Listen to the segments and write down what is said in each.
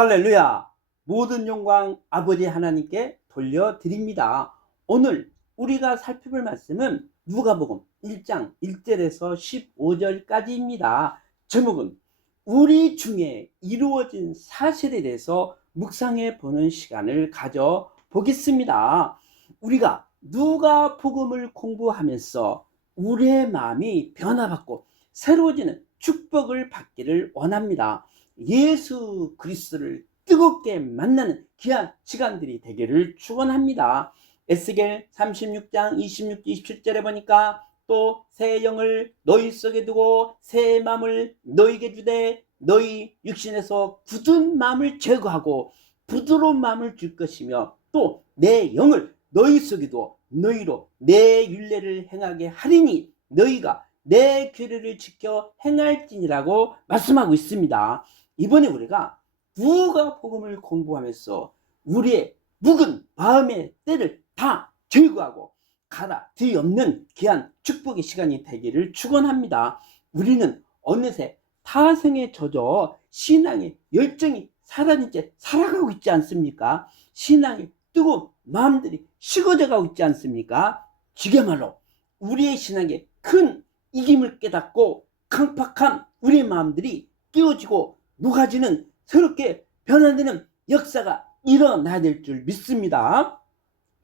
할렐루야! 모든 영광 아버지 하나님께 돌려드립니다. 오늘 우리가 살펴볼 말씀은 누가복음 1장 1절에서 15절까지입니다. 제목은 우리 중에 이루어진 사실에 대해서 묵상해 보는 시간을 가져 보겠습니다. 우리가 누가복음을 공부하면서 우리의 마음이 변화받고 새로워지는 축복을 받기를 원합니다. 예수 그리스도를 뜨겁게 만나는 귀한 시간들이 되기를 축원합니다. 에스겔 36장 26, 27절에 보니까 또 새 영을 너희 속에 두고 새 마음을 너희에게 주되 너희 육신에서 굳은 마음을 제거하고 부드러운 마음을 줄 것이며 또 내 영을 너희 속에 두어 너희로 내 율례를 행하게 하리니 너희가 내 규례를 지켜 행할지니라고 말씀하고 있습니다. 이번에 우리가 누가복음을 공부하면서 우리의 묵은 마음의 때를 다 제거하고 가라 뒤없는 귀한 축복의 시간이 되기를 축원합니다. 우리는 어느새 타성에 젖어 신앙의 열정이 사라진 채 살아가고 있지 않습니까? 신앙의 뜨거운 마음들이 식어져 가고 있지 않습니까? 지게말로 우리의 신앙에 큰 이김을 깨닫고 강팍한 우리의 마음들이 깨어지고 녹아지는 새롭게 변화되는 역사가 일어나야 될 줄 믿습니다.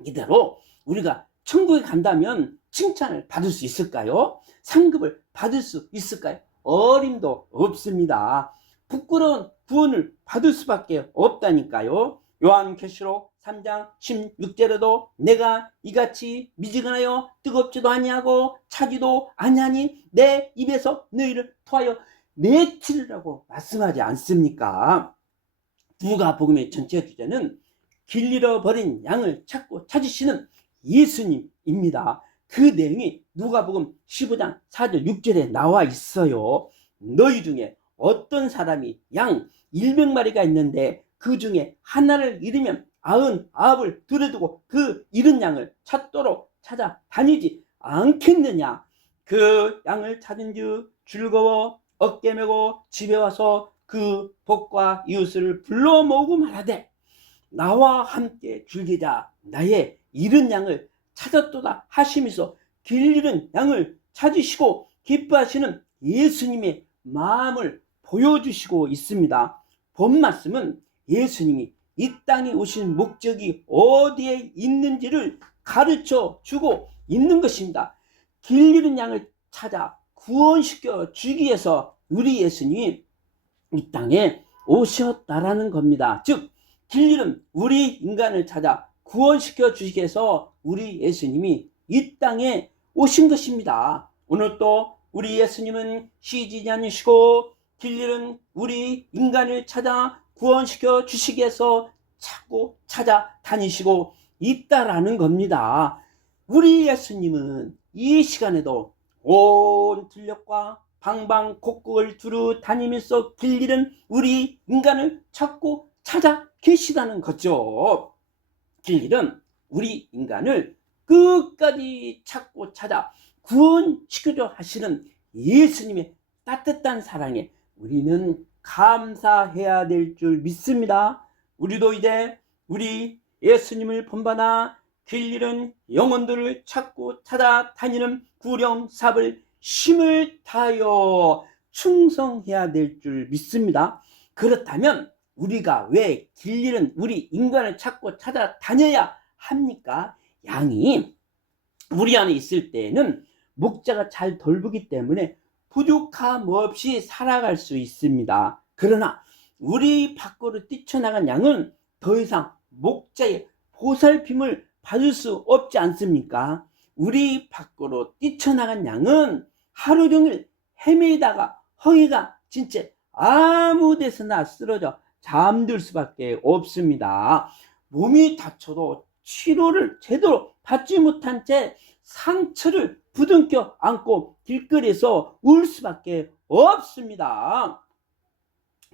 이대로 우리가 천국에 간다면 칭찬을 받을 수 있을까요? 상급을 받을 수 있을까요? 어림도 없습니다. 부끄러운 구원을 받을 수밖에 없다니까요. 요한계시록 3장 16절에도 내가 이같이 미지근하여 뜨겁지도 아니하고 차지도 아니하니 내 입에서 너희를 토하여 내치르라고 말씀하지 않습니까? 누가복음의 전체 주제는 길 잃어버린 양을 찾고 찾으시는 예수님입니다. 그 내용이 누가복음 15장 4절 6절에 나와 있어요. 너희 중에 어떤 사람이 양 100마리가 있는데 그 중에 하나를 잃으면 99을 들여두고 그 잃은 양을 찾도록 찾아다니지 않겠느냐. 그 양을 찾은 즉 즐거워 어깨 메고 집에 와서 그 복과 이웃을 불러 모으고 말하되 나와 함께 즐기자. 나의 잃은 양을 찾았도다 하시면서 길 잃은 양을 찾으시고 기뻐하시는 예수님의 마음을 보여주시고 있습니다. 본 말씀은 예수님이 이 땅에 오신 목적이 어디에 있는지를 가르쳐 주고 있는 것입니다. 길 잃은 양을 찾아 구원시켜 주기 위해서 우리 예수님이 이 땅에 오셨다라는 겁니다. 즉 길 잃은 우리 인간을 찾아 구원시켜 주시기 위해서 우리 예수님이 이 땅에 오신 것입니다. 오늘 또 우리 예수님은 쉬지 않으시고 길 잃은 우리 인간을 찾아 구원시켜 주시기 위해서 찾고 찾아다니시고 있다라는 겁니다. 우리 예수님은 이 시간에도 온 들녘과 방방곡곡을 두루 다니면서 길 잃은 우리 인간을 찾고 찾아 계시다는 거죠. 길 잃은 우리 인간을 끝까지 찾고 찾아 구원시켜줘 하시는 예수님의 따뜻한 사랑에 우리는 감사해야 될 줄 믿습니다. 우리도 이제 우리 예수님을 본받아 길 잃은 영혼들을 찾고 찾아다니는 구령삽을 힘을 다하여 충성해야 될 줄 믿습니다. 그렇다면 우리가 왜 길 잃은 우리 인간을 찾고 찾아다녀야 합니까? 양이 우리 안에 있을 때에는 목자가 잘 돌보기 때문에 부족함 없이 살아갈 수 있습니다. 그러나 우리 밖으로 뛰쳐나간 양은 더 이상 목자의 보살핌을 받을 수 없지 않습니까? 우리 밖으로 뛰쳐나간 양은 하루 종일 헤매다가 허리가 진짜 아무 데서나 쓰러져 잠들 수밖에 없습니다. 몸이 다쳐도 치료를 제대로 받지 못한 채 상처를 부둥켜 안고 길거리에서 울 수밖에 없습니다.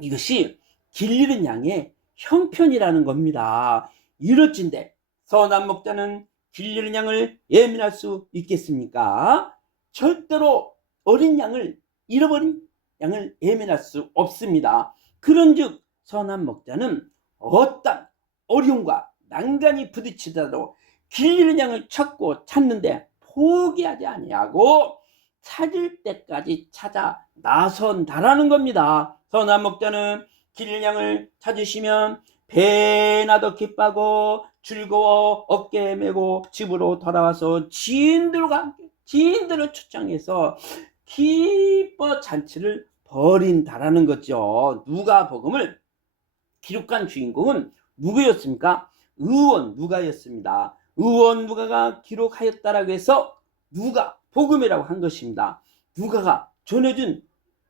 이것이 길 잃은 양의 형편이라는 겁니다. 이럴진데 선한 목자는 길 잃은 양을 예민할 수 있겠습니까? 절대로 어린 양을 잃어버린 양을 예민할 수 없습니다. 그런즉 선한 목자는 어떤 어려움과 난간이 부딪히더라도 길 잃은 양을 찾고 찾는데 포기하지 아니하고 찾을 때까지 찾아 나선다라는 겁니다. 선한 목자는 길 잃은 양을 찾으시면 배나 더 기뻐하고 즐거워 어깨에 메고 집으로 돌아와서 지인들과 지인들을 초청해서 기뻐 잔치를 벌인다라는 거죠. 누가복음을 기록한 주인공은 누구였습니까? 의원 누가였습니다. 의원 누가가 기록하였다라고 해서 누가복음이라고 한 것입니다. 누가가 전해준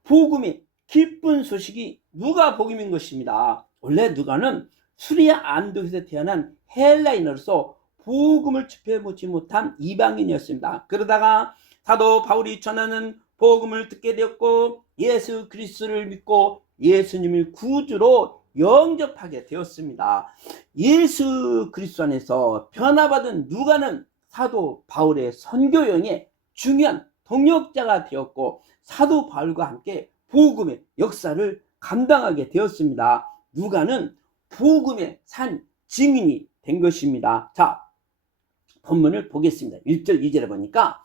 복음의 기쁜 소식이 누가복음인 것입니다. 원래 누가는 수리아 안독에서 태어난 헬라인으로서 복음을 접해보지 못한 이방인이었습니다. 그러다가 사도 바울이 전하는 복음을 듣게 되었고 예수 그리스도를 믿고 예수님을 구주로 영접하게 되었습니다. 예수 그리스도 안에서 변화받은 누가는 사도 바울의 선교여행의 중요한 동역자가 되었고 사도 바울과 함께 복음의 역사를 감당하게 되었습니다. 누가는 복음의 산 증인이 된 것입니다. 자, 본문을 보겠습니다. 1절 2절에 보니까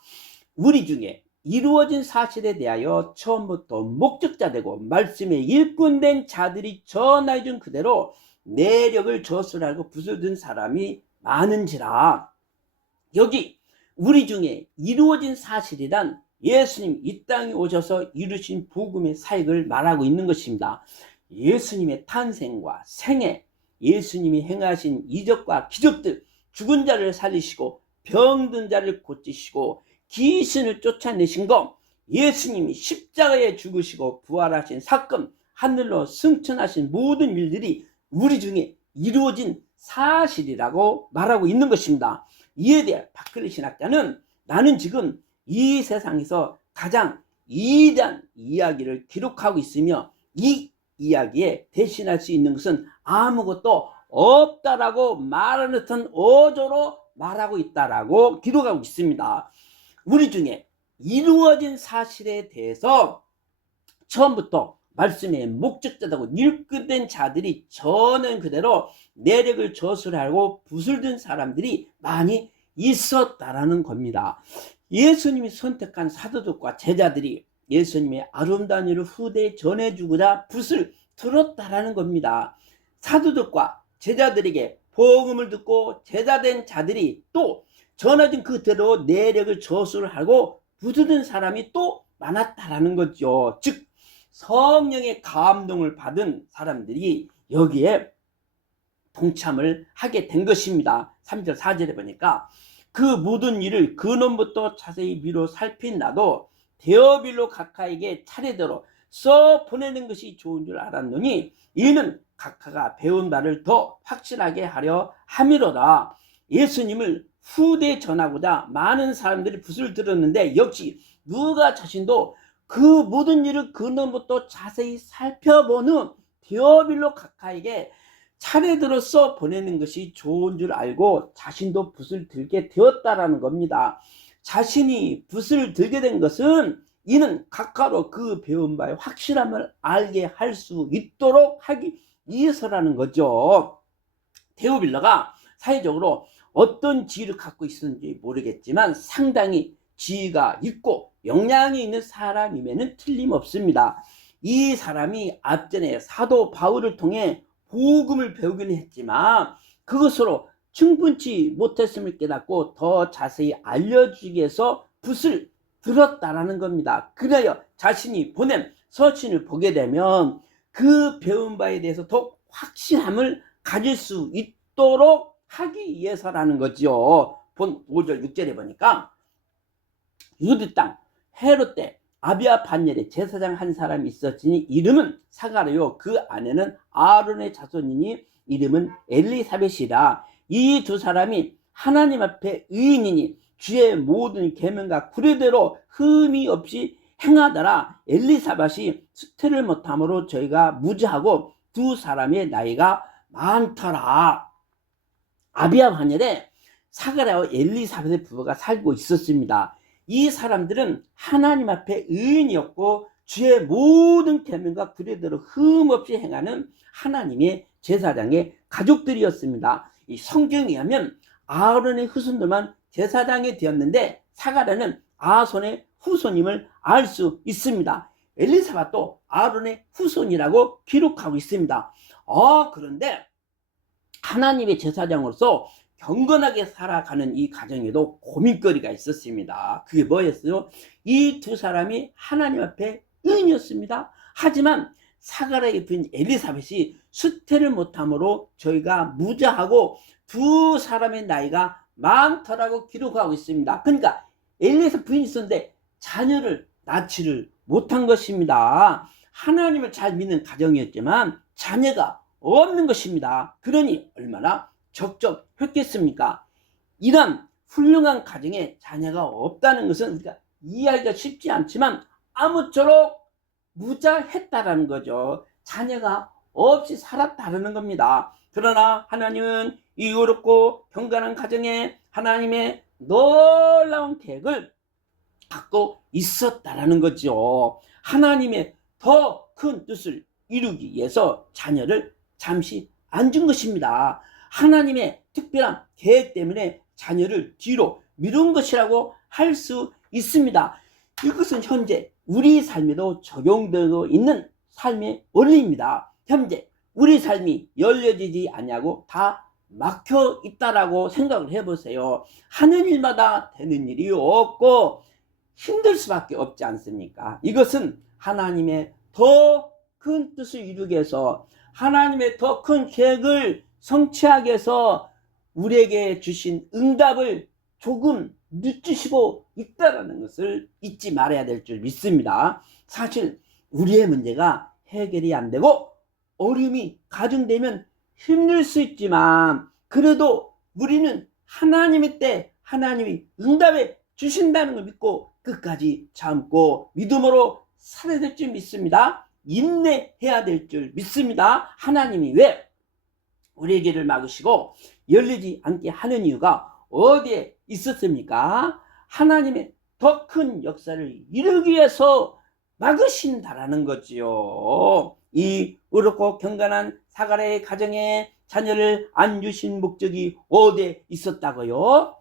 우리 중에 이루어진 사실에 대하여 처음부터 목적자 되고 말씀에 일꾼된 자들이 전하여준 그대로 내력을 저술하고 붓을 든 사람이 많은지라. 여기 우리 중에 이루어진 사실이란 예수님 이 땅에 오셔서 이루신 복음의 사역을 말하고 있는 것입니다. 예수님의 탄생과 생애, 예수님이 행하신 이적과 기적들, 죽은 자를 살리시고 병든 자를 고치시고 귀신을 쫓아내신 것, 예수님이 십자가에 죽으시고 부활하신 사건, 하늘로 승천하신 모든 일들이 우리 중에 이루어진 사실이라고 말하고 있는 것입니다. 이에 대해 바클리 신학자는 나는 지금 이 세상에서 가장 위대한 이야기를 기록하고 있으며 이 이야기에 대신할 수 있는 것은 아무것도 없다라고 말하는 듯한 어조로 말하고 있다라고 기록하고 있습니다. 우리 중에 이루어진 사실에 대해서 처음부터 말씀의 목적자다고 일꾼된 자들이 전한 그대로 내력을 저술하고 붓을 든 사람들이 많이 있었다라는 겁니다. 예수님이 선택한 사도들과 제자들이 예수님의 아름다운 일을 후대에 전해주고자 붓을 들었다라는 겁니다. 사도들과 제자들에게 복음을 듣고 제자된 자들이 또 전해진 그대로 내력을 저술하고 붓을 든 사람이 또 많았다라는 거죠. 즉 성령의 감동을 받은 사람들이 여기에 동참을 하게 된 것입니다. 3절 4절에 보니까 그 모든 일을 근원부터 자세히 미뤄 살핀 나도 데어빌로 각하에게 차례대로 써 보내는 것이 좋은 줄 알았노니 이는 각하가 배운 바를 더 확실하게 하려 함이로다. 예수님을 후대에 전하고자 많은 사람들이 붓을 들었는데 역시 누가 자신도 그 모든 일을 근원부터 자세히 살펴본 후 데어빌로 각하에게 차례대로 써 보내는 것이 좋은 줄 알고 자신도 붓을 들게 되었다라는 겁니다. 자신이 붓을 들게 된 것은 이는 각하로 그 배운 바의 확실함을 알게 할 수 있도록 하기 위해서라는 거죠. 데오빌러가 사회적으로 어떤 지위를 갖고 있었는지 모르겠지만 상당히 지위가 있고 역량이 있는 사람임에는 틀림없습니다. 이 사람이 앞전에 사도 바울을 통해 복음을 배우기는 했지만 그것으로 충분치 못했음을 깨닫고 더 자세히 알려주기 위해서 붓을 들었다라는 겁니다. 그래야 자신이 보낸 서신을 보게 되면 그 배운 바에 대해서 더 확실함을 가질 수 있도록 하기 위해서라는 거죠. 본 5절 6절에 보니까 유대 땅 헤롯 때 아비아 반열에 제사장 한 사람이 있었으니 이름은 사가랴요 그 아내는 아론의 자손이니 이름은 엘리사벳이라. 이 두 사람이 하나님 앞에 의인이니 주의 모든 계명과 규례대로 흠이 없이 행하더라. 엘리사벳이 수태를 못함으로 저희가 무지하고 두 사람의 나이가 많더라. 아비아 반열에 사가랴와 엘리사벳의 부부가 살고 있었습니다. 이 사람들은 하나님 앞에 의인이었고 주의 모든 계명과 규례대로 흠없이 행하는 하나님의 제사장의 가족들이었습니다. 이 성경에 하면 아론의 후손들만 제사장이 되었는데 사가랴는 아손의 후손임을 알 수 있습니다. 엘리사벳도 아론의 후손이라고 기록하고 있습니다. 그런데 하나님의 제사장으로서 경건하게 살아가는 이 가정에도 고민거리가 있었습니다. 그게 뭐였어요? 이 두 사람이 하나님 앞에 의인이었습니다. 하지만 사가랴의 부인 엘리사벳이 수태를 못함으로 저희가 무자하고 두 사람의 나이가 많더라고 기록하고 있습니다. 그러니까 엘리사벳 부인이 있었는데 자녀를 낳지를 못한 것입니다. 하나님을 잘 믿는 가정이었지만 자녀가 없는 것입니다. 그러니 얼마나 적적했겠습니까? 이런 훌륭한 가정에 자녀가 없다는 것은 우리가 이해하기가 쉽지 않지만 아무쪼록 무자했다라는 거죠. 자녀가 없이 살았다는 겁니다. 그러나 하나님은 이 의롭고 경건한 가정에 하나님의 놀라운 계획을 갖고 있었다라는 거죠. 하나님의 더 큰 뜻을 이루기 위해서 자녀를 잠시 안 준 것입니다. 하나님의 특별한 계획 때문에 자녀를 뒤로 미룬 것이라고 할 수 있습니다. 이것은 현재 우리 삶에도 적용되고 있는 삶의 원리입니다. 현재 우리 삶이 열려지지 않냐고 다 막혀 있다라고 생각을 해보세요. 하는 일마다 되는 일이 없고 힘들 수밖에 없지 않습니까? 이것은 하나님의 더 큰 뜻을 이루기 위해서 하나님의 더 큰 계획을 성취하기 위해서 우리에게 주신 응답을 조금 늦추시고 있다는 것을 잊지 말아야 될 줄 믿습니다. 사실 우리의 문제가 해결이 안 되고 어려움이 가중되면 힘들 수 있지만 그래도 우리는 하나님의 때 하나님이 응답해 주신다는 걸 믿고 끝까지 참고 믿음으로 살아야 될 줄 믿습니다. 인내해야 될 줄 믿습니다. 하나님이 왜 우리의 길을 막으시고 열리지 않게 하는 이유가 어디에 있었습니까? 하나님의 더 큰 역사를 이루기 위해서 막으신다라는 거지요. 이 의롭고 경건한 사가랴의 가정에 자녀를 안 주신 목적이 어디에 있었다고요?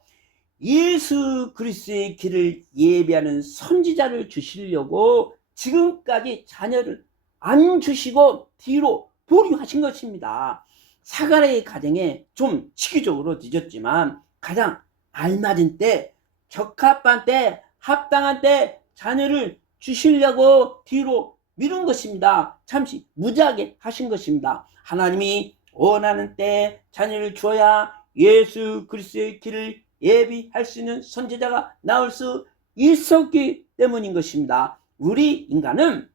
예수 그리스도의 길을 예비하는 선지자를 주시려고 지금까지 자녀를 안 주시고 뒤로 보류하신 것입니다. 사가랴의 가정에 좀 시기적으로 늦었지만 가장 알맞은 때, 적합한 때, 합당한 때 자녀를 주시려고 뒤로 미룬 것입니다. 잠시 무지하게 하신 것입니다. 하나님이 원하는 때 자녀를 주어야 예수 그리스도의 길을 예비할 수 있는 선지자가 나올 수 있었기 때문인 것입니다. 우리 인간은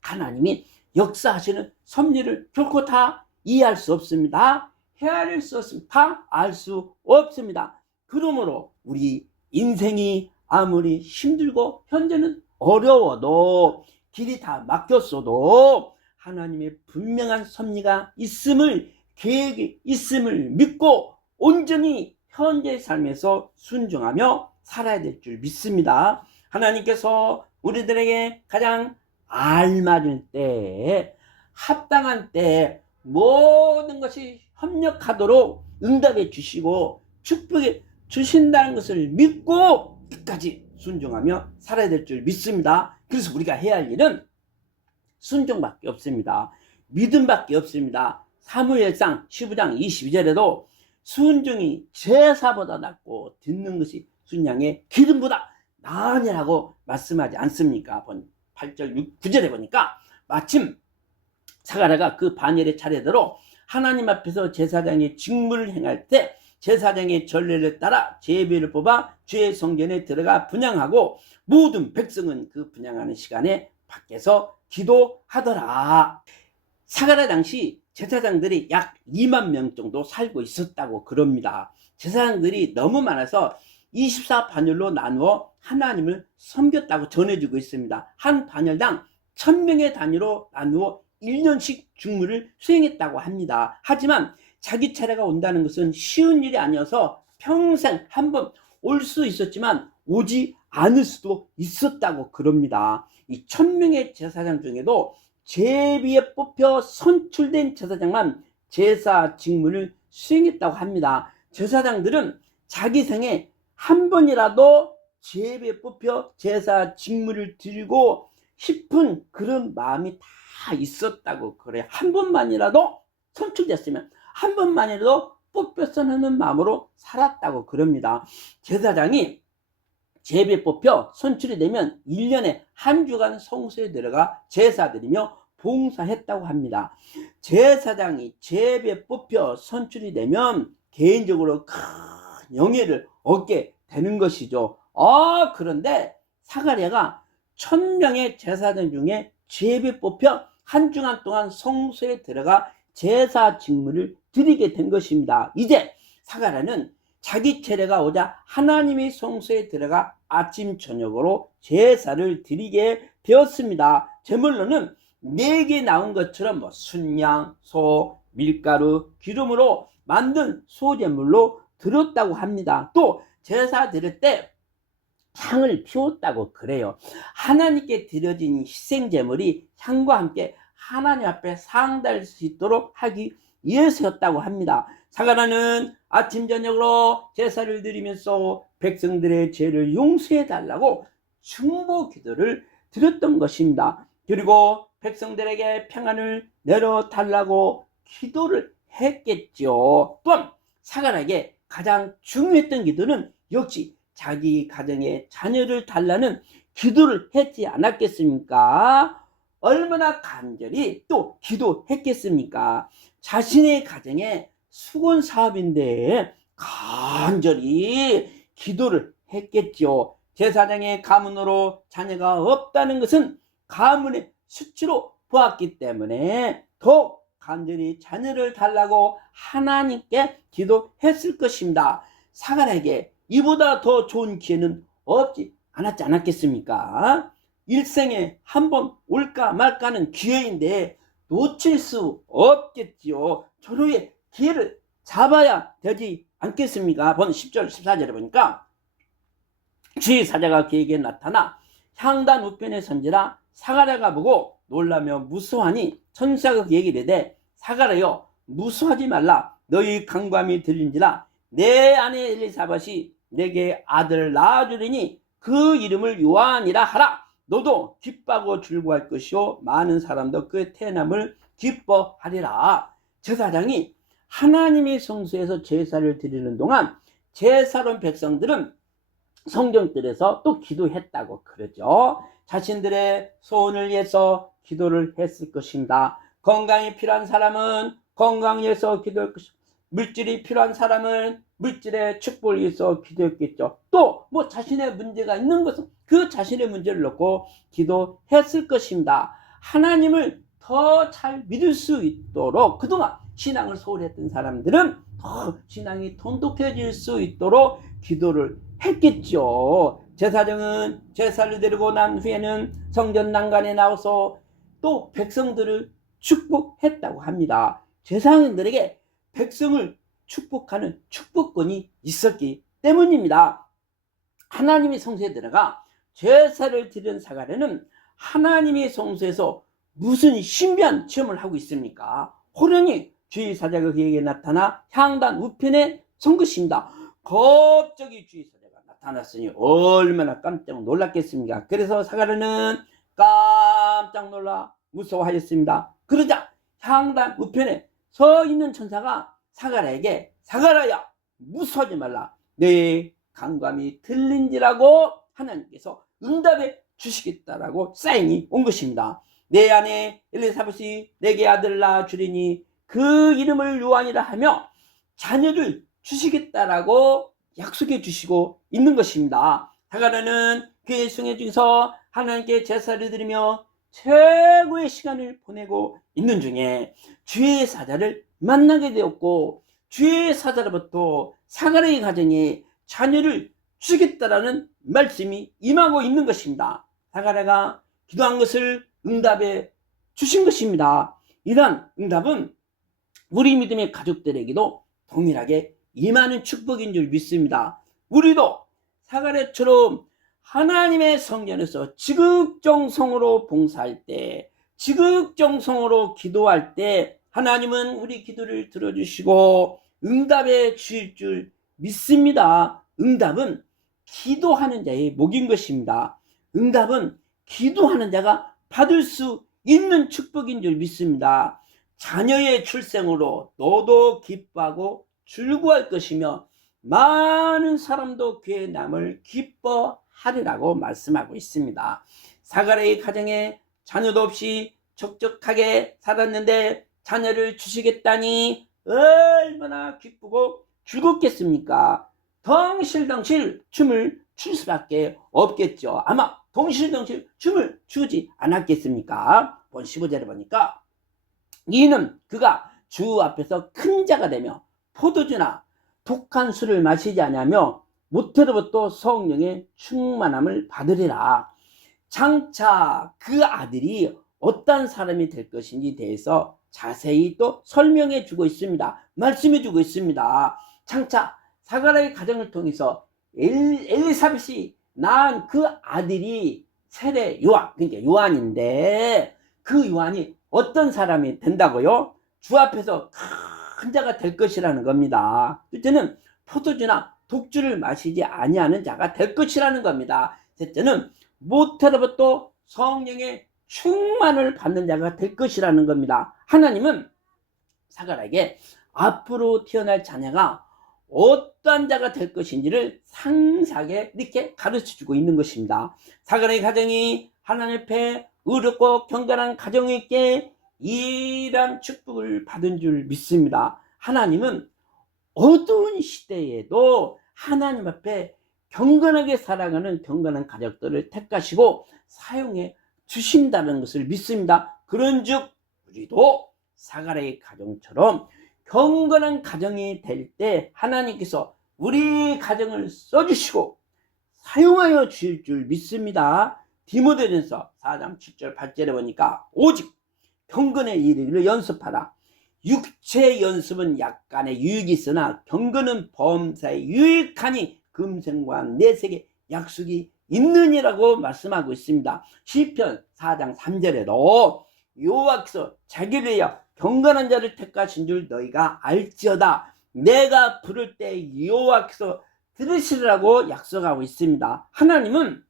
하나님이 역사하시는 섭리를 결코 다 이해할 수 없습니다. 헤아릴 수 없습니다. 다 알 수 없습니다. 그러므로 우리 인생이 아무리 힘들고 현재는 어려워도 길이 다 막혔어도 하나님의 분명한 섭리가 있음을, 계획이 있음을 믿고 온전히 현재의 삶에서 순종하며 살아야 될 줄 믿습니다. 하나님께서 우리들에게 가장 알맞은 때에, 합당한 때에 모든 것이 협력하도록 응답해 주시고 축복해 주신다는 것을 믿고 끝까지 순종하며 살아야 될 줄 믿습니다. 그래서 우리가 해야 할 일은 순종밖에 없습니다. 믿음밖에 없습니다. 사무엘상 15장 22절에도 순종이 제사보다 낫고 듣는 것이 순양의 기름보다 나으니라고 말씀하지 않습니까? 8절 9절에 보니까 마침 사가랴가 그 반열의 차례대로 하나님 앞에서 제사장의 직무를 행할 때 제사장의 전례를 따라 제비를 뽑아 주의 성전에 들어가 분향하고 모든 백성은 그 분향하는 시간에 밖에서 기도하더라. 사가랴 당시 제사장들이 약 2만 명 정도 살고 있었다고 그럽니다. 제사장들이 너무 많아서 24반열로 나누어 하나님을 섬겼다고 전해지고 있습니다. 한 반열당 1000명의 단위로 나누어 1년씩 직무를 수행했다고 합니다. 하지만 자기 차례가 온다는 것은 쉬운 일이 아니어서 평생 한 번 올 수 있었지만 오지 않을 수도 있었다고 그럽니다. 이 1000명의 제사장 중에도 제비에 뽑혀 선출된 제사장만 제사 직무를 수행했다고 합니다. 제사장들은 자기 생에 한 번이라도 제비에 뽑혀 제사 직무를 드리고 싶은 그런 마음이 다 있었다고 그래요. 한 번만이라도 선출됐으면, 한 번만이라도 뽑혔으면 하는 마음으로 살았다고 그럽니다. 제사장이 제비에 뽑혀 선출이 되면 1년에 한 주간 성소에 들어가 제사드리며 봉사했다고 합니다. 제사장이 제비에 뽑혀 선출이 되면 개인적으로 큰 영예를 얻게 되는 것이죠. 그런데 사가랴가 1000명의 제사장 중에 제비에 뽑혀 한 주간 동안 성소에 들어가 제사 직무를 드리게 된 것입니다. 이제 사가랴는 자기 차례가 오자 하나님의 성소에 들어가 아침 저녁으로 제사를 드리게 되었습니다. 제물로는 4개 나온 것처럼 순양, 소, 밀가루, 기름으로 만든 소제물로 드렸다고 합니다. 또 제사 드릴 때 향을 피웠다고 그래요. 하나님께 드려진 희생제물이 향과 함께 하나님 앞에 상달할 수 있도록 하기 위해서였다고 합니다. 사가랴는 아침 저녁으로 제사를 드리면서 백성들의 죄를 용서해 달라고 중보 기도를 드렸던 것입니다. 그리고 백성들에게 평안을 내려 달라고 기도를 했겠죠. 또한 사가랴에게 가장 중요했던 기도는 역시 자기 가정에 자녀를 달라는 기도를 했지 않았겠습니까? 얼마나 간절히 또 기도했겠습니까? 자신의 가정에 수건 사업인데 간절히 기도를 했겠죠. 제사장의 가문으로 자녀가 없다는 것은 가문의 수치로 보았기 때문에 더욱 간절히 자녀를 달라고 하나님께 기도했을 것입니다. 사가랴에게 이보다 더 좋은 기회는 없지 않았겠습니까? 일생에 한 번 올까 말까는 기회인데 놓칠 수 없겠지요. 절호의 기회를 잡아야 되지 않겠습니까? 본 10절 14절에 보니까 주의 사자가 그에게 나타나 향단 우편에 선지라 사가랴가 보고 놀라며 무서워하니 천사가 그에게 이르되 사가랴여 무서워하지 말라. 너희 간구함이 들린지라 내 아내 엘리사벳이 내게 아들을 낳아주리니 그 이름을 요한이라 하라. 너도 기뻐하고 즐거워할 것이요 많은 사람도 그 태어남을 기뻐하리라. 제사장이 하나님의 성소에서 제사를 드리는 동안 제사론 백성들은 성경들에서 또 기도했다고 그러죠. 자신들의 소원을 위해서 기도를 했을 것입니다. 건강이 필요한 사람은 건강을 위해서 기도할 것입니다. 물질이 필요한 사람은 물질의 축복을 위해서 기도했겠죠. 또 뭐 자신의 문제가 있는 것은 그 자신의 문제를 놓고 기도했을 것입니다. 하나님을 더 잘 믿을 수 있도록 그동안 신앙을 소홀히 했던 사람들은 더 신앙이 돈독해질 수 있도록 기도를 했겠죠. 제사장은 제사를 드리고 난 후에는 성전 난간에 나와서 또 백성들을 축복했다고 합니다. 제사장들에게 백성을 축복하는 축복권이 있었기 때문입니다. 하나님의 성소에 들어가 제사를 드리는 사가랴는 하나님의 성소에서 무슨 신비한 체험을 하고 있습니까? 호련히 주의 사자가 그에게 나타나 향단 우편에 선 것입니다. 갑자기 주의 사자가 나타났으니 얼마나 깜짝 놀랐겠습니까? 그래서 사가랴는 깜짝 놀라 무서워하였습니다. 그러자 향단 우편에 서 있는 천사가 사가랴에게 사가랴야 무서워하지 말라. 내 간구함이 들린지라고 하나님께서 응답해 주시겠다라고 사인이 온 것입니다. 내 아내 엘리사벳이 내게 아들을 낳아주리니 그 이름을 요한이라 하며 자녀를 주시겠다라고 약속해 주시고 있는 것입니다. 사가랴는 그의 생애 중에서 하나님께 제사를 드리며 최고의 시간을 보내고 있는 중에 주의 사자를 만나게 되었고 주의 사자로부터 사가랴의 가정에 자녀를 주시겠다라는 말씀이 임하고 있는 것입니다. 사가랴가 기도한 것을 응답해 주신 것입니다. 이러한 응답은 우리 믿음의 가족들에게도 동일하게 임하는 축복인 줄 믿습니다. 우리도 사가랴처럼 하나님의 성전에서 지극정성으로 봉사할 때, 지극정성으로 기도할 때 하나님은 우리 기도를 들어주시고 응답해 주실 줄 믿습니다. 응답은 기도하는 자의 목인 것입니다. 응답은 기도하는 자가 받을 수 있는 축복인 줄 믿습니다. 자녀의 출생으로 너도 기뻐하고 즐거워할 것이며 많은 사람도 그의 남을 기뻐하리라고 말씀하고 있습니다. 사가랴의 가정에 자녀도 없이 척척하게 살았는데 자녀를 주시겠다니 얼마나 기쁘고 즐겁겠습니까? 덩실덩실 춤을 출 수밖에 없겠죠. 아마 덩실덩실 춤을 추지 않았겠습니까? 본 15절에 보니까 이는 그가 주 앞에서 큰 자가 되며 포도주나 독한 술을 마시지 아니하며 모태로부터 성령의 충만함을 받으리라. 장차 그 아들이 어떤 사람이 될 것인지 대해서 자세히 또 설명해 주고 있습니다. 말씀해 주고 있습니다. 장차 사가랴의 가정을 통해서 엘리사벳이 낳은 그 아들이 세례 요한, 그러니까 요한인데 그 요한이 어떤 사람이 된다고요? 주 앞에서 큰 자가 될 것이라는 겁니다. 둘째는 포도주나 독주를 마시지 아니하는 자가 될 것이라는 겁니다. 셋째는 모태로부터 성령의 충만을 받는 자가 될 것이라는 겁니다. 하나님은 사가랴에게 앞으로 태어날 자녀가 어떠한 자가 될 것인지를 상세하게 이렇게 가르쳐주고 있는 것입니다. 사가랴의 가정이 하나님 앞에 의롭고 경건한 가정에게 이러한 축복을 받은 줄 믿습니다. 하나님은 어두운 시대에도 하나님 앞에 경건하게 살아가는 경건한 가족들을 택하시고 사용해 주신다는 것을 믿습니다. 그런즉 우리도 사가랴의 가정처럼 경건한 가정이 될 때 하나님께서 우리 가정을 써주시고 사용하여 주실 줄 믿습니다. 디모데전서 4장 7절 8절에 보니까 오직 경건에 이르기를 연습하라. 육체 연습은 약간의 유익이 있으나 경건은 범사에 유익하니 금생과 내색에 약속이 있느니라고 말씀하고 있습니다. 시편 4장 3절에도 여호와께서 자기를 위하여 경건한 자를 택하신 줄 너희가 알지어다. 내가 부를 때 여호와께서 들으시리라고 약속하고 있습니다. 하나님은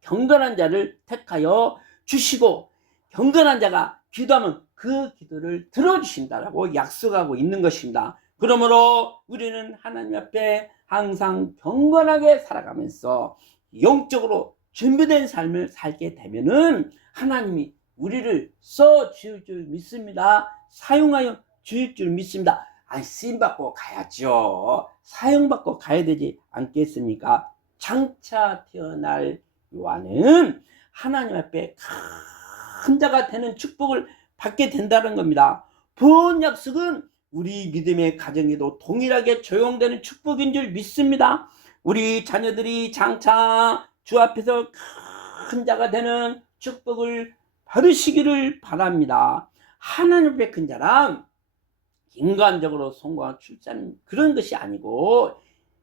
경건한 자를 택하여 주시고 경건한 자가 기도하면 그 기도를 들어주신다라고 약속하고 있는 것입니다. 그러므로 우리는 하나님 앞에 항상 경건하게 살아가면서 영적으로 준비된 삶을 살게 되면은 하나님이 우리를 써 주실 줄 믿습니다. 사용하여 주실 줄 믿습니다. 쓰임받고 가야죠. 사용받고 가야 되지 않겠습니까? 장차 태어날 요한은 하나님 앞에 큰 자가 되는 축복을 받게 된다는 겁니다. 본 약속은 우리 믿음의 가정에도 동일하게 적용되는 축복인 줄 믿습니다. 우리 자녀들이 장차 주 앞에서 큰 자가 되는 축복을 받으시기를 바랍니다. 하나님 앞에 큰 자란 인간적으로 성공한 출산 그런 것이 아니고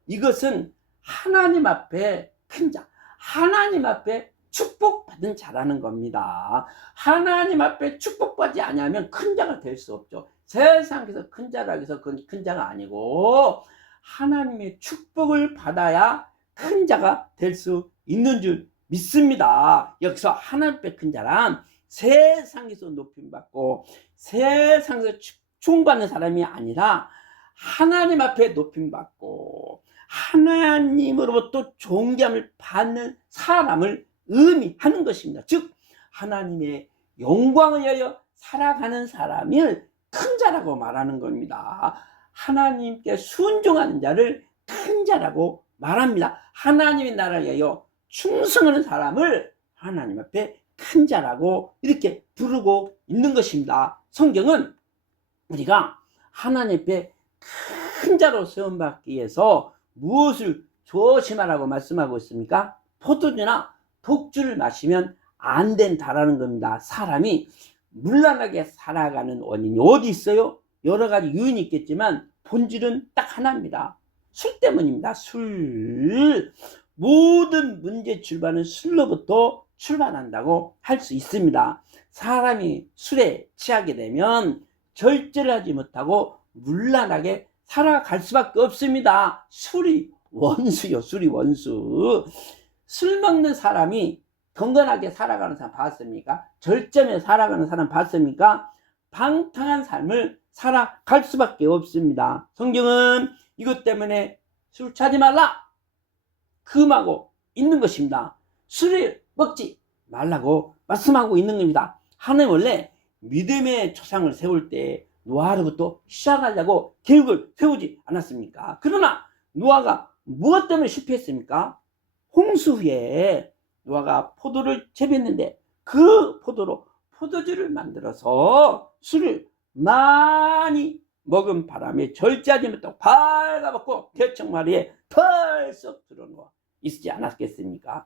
이것은 하나님 앞에 큰 자, 하나님 앞에 축복받은 자라는 겁니다. 하나님 앞에 축복받지 않으면 큰 자가 될 수 없죠. 세상에서 큰 자라고 해서 그건 큰 자가 아니고 하나님의 축복을 받아야 큰 자가 될 수 있는 줄 믿습니다. 여기서 하나님 앞에 큰 자란 세상에서 높임받고 세상에서 충받는 사람이 아니라 하나님 앞에 높임받고 하나님으로부터 존경을 받는 사람을 의미하는 것입니다. 즉 하나님의 영광을 위하여 살아가는 사람을 큰 자라고 말하는 겁니다. 하나님께 순종하는 자를 큰 자라고 말합니다. 하나님의 나라를 위하여 충성하는 사람을 하나님 앞에 큰 자라고 이렇게 부르고 있는 것입니다. 성경은 우리가 하나님 앞에 큰 자로 세움받기 위해서 무엇을 조심하라고 말씀하고 있습니까? 포도주나 독주를 마시면 안 된다라는 겁니다. 사람이 문란하게 살아가는 원인이 어디 있어요? 여러 가지 요인이 있겠지만 본질은 딱 하나입니다. 술 때문입니다. 술. 모든 문제 출발은 술로부터 출발한다고 할 수 있습니다. 사람이 술에 취하게 되면 절제를 하지 못하고 문란하게 살아갈 수밖에 없습니다. 술이 원수요. 술이 원수. 술 먹는 사람이 건강하게 살아가는 사람 봤습니까? 절제하며 살아가는 사람 봤습니까? 방탕한 삶을 살아갈 수밖에 없습니다. 성경은 이것 때문에 술 취하지 말라 금하고 있는 것입니다. 술을 먹지 말라고 말씀하고 있는 겁니다. 하나님 원래 믿음의 조상을 세울 때 노아로부터 시작하려고 계획을 세우지 않았습니까? 그러나 노아가 무엇 때문에 실패했습니까? 홍수 후에 노아가 포도를 재배했는데 그 포도로 포도주를 만들어서 술을 많이 먹은 바람에 절제하지 못하고 발가벗고 대청마리에 털썩 들어누워 있지 않았겠습니까?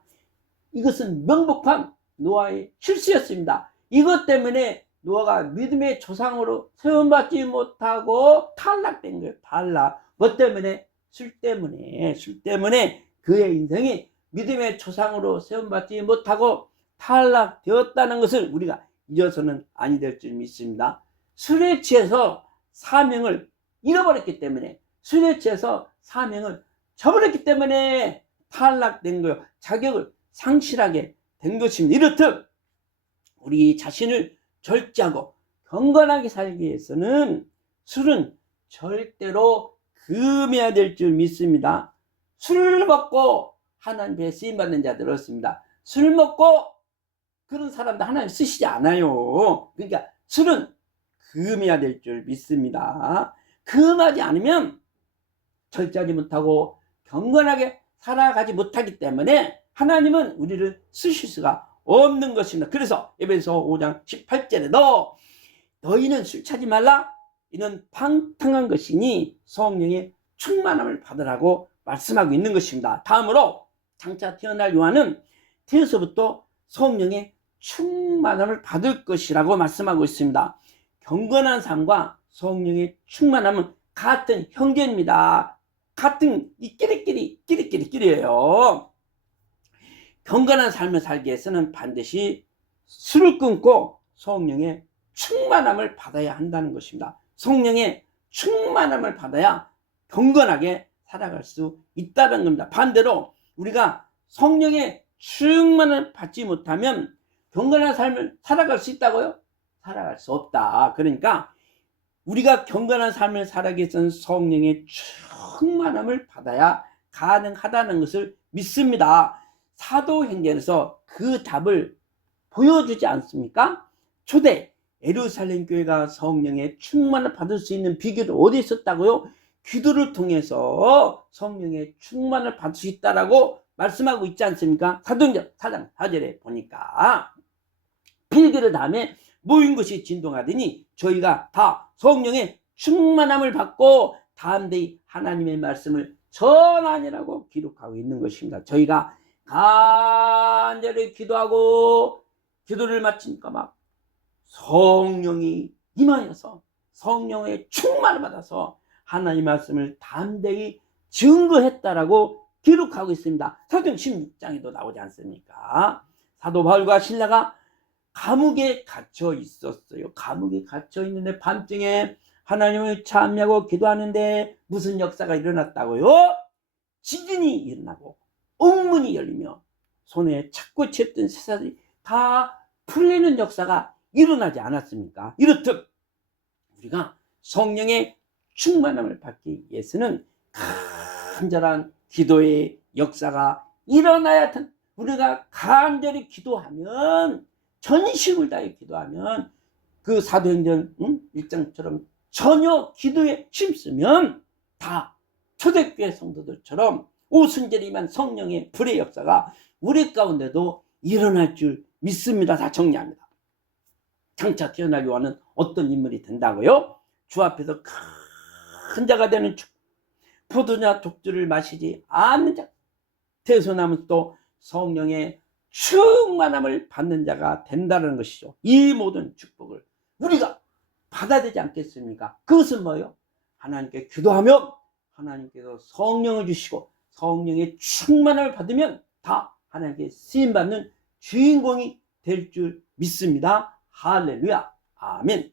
이것은 명백한 노아의 실수였습니다. 이것 때문에 노아가 믿음의 조상으로 세움받지 못하고 탈락된 거예요. 탈락. 뭐 때문에? 술 때문에 그의 인생이 믿음의 조상으로 세움받지 못하고 탈락되었다는 것을 우리가 잊어서는 아니 될 줄 믿습니다. 술에 취해서 사명을 잃어버렸기 때문에, 술에 취해서 사명을 저버렸기 때문에 탈락된 거예요. 자격을 상실하게 된 것입니다. 이렇듯 우리 자신을 절제하고 경건하게 살기 위해서는 술은 절대로 금해야 될 줄 믿습니다. 술을 먹고 하나님 배에 쓰임받는 자들 없습니다. 술 먹고 그런 사람들 하나님 쓰시지 않아요. 그러니까 술은 금해야 될 줄 믿습니다. 금하지 않으면 절제하지 못하고 경건하게 살아가지 못하기 때문에 하나님은 우리를 쓰실 수가 없는 것입니다. 그래서 에베소 5장 18절에 너희는 술 취하지 말라. 이는 방탕한 것이니 성령의 충만함을 받으라고 말씀하고 있는 것입니다. 다음으로 장차 태어날 요한은 태어서부터 성령의 충만함을 받을 것이라고 말씀하고 있습니다. 경건한 삶과 성령의 충만함은 같은 형제입니다. 같은 이 끼리끼리예요. 경건한 삶을 살기 위해서는 반드시 술을 끊고 성령의 충만함을 받아야 한다는 것입니다. 성령의 충만함을 받아야 경건하게 살아갈 수 있다는 겁니다. 반대로 우리가 성령의 충만을 받지 못하면 경건한 삶을 살아갈 수 있다고요? 살아갈 수 없다. 그러니까 우리가 경건한 삶을 살아가기 위해서는 성령의 충만함을 받아야 가능하다는 것을 믿습니다. 사도행전에서 그 답을 보여주지 않습니까? 초대 예루살렘 교회가 성령의 충만을 받을 수 있는 비결이 어디 있었다고요? 기도를 통해서 성령의 충만을 받을 수 있다라고 말씀하고 있지 않습니까? 사도행전 4장 4절에 보니까 빌기를 다음에 모인 것이 진동하더니 저희가 다 성령의 충만함을 받고 담대히 하나님의 말씀을 전하니라고 기록하고 있는 것입니다. 저희가 간절히 기도하고 기도를 마치니까 막 성령이 임하여서 성령의 충만을 받아서 하나님의 말씀을 담대히 증거했다라고 기록하고 있습니다. 사도행 16장에도 나오지 않습니까? 사도 바울과 실라가 감옥에 갇혀 있었어요. 감옥에 갇혀 있는데 밤중에 하나님을 찬미하고 기도하는데 무슨 역사가 일어났다고요? 지진이 일어나고 옥문이 열리며 손에 찾고 쳤던 세사들이 다 풀리는 역사가 일어나지 않았습니까? 이렇듯 우리가 성령의 충만함을 받기 위해서는 간절한 기도의 역사가 일어나야 한, 우리가 간절히 기도하면, 전심을 다해 기도하면, 그 사도행전 1장처럼 전혀 기도에 힘쓰면 다 초대교회 성도들처럼 오순절에 임한 성령의 불의 역사가 우리 가운데도 일어날 줄 믿습니다. 다 정리합니다. 장차 태어날 요한은 어떤 인물이 된다고요? 주 앞에서 큰 자가 되는 주, 포도나 독주를 마시지 않는 자, 태어나면 또 성령의 충만함을 받는 자가 된다는 것이죠. 이 모든 축복을 우리가 받아야 되지 않겠습니까? 그것은 뭐예요? 하나님께 기도하며 하나님께서 성령을 주시고 성령의 충만을 받으면 다 하나님께 쓰임받는 주인공이 될 줄 믿습니다. 할렐루야. 아멘.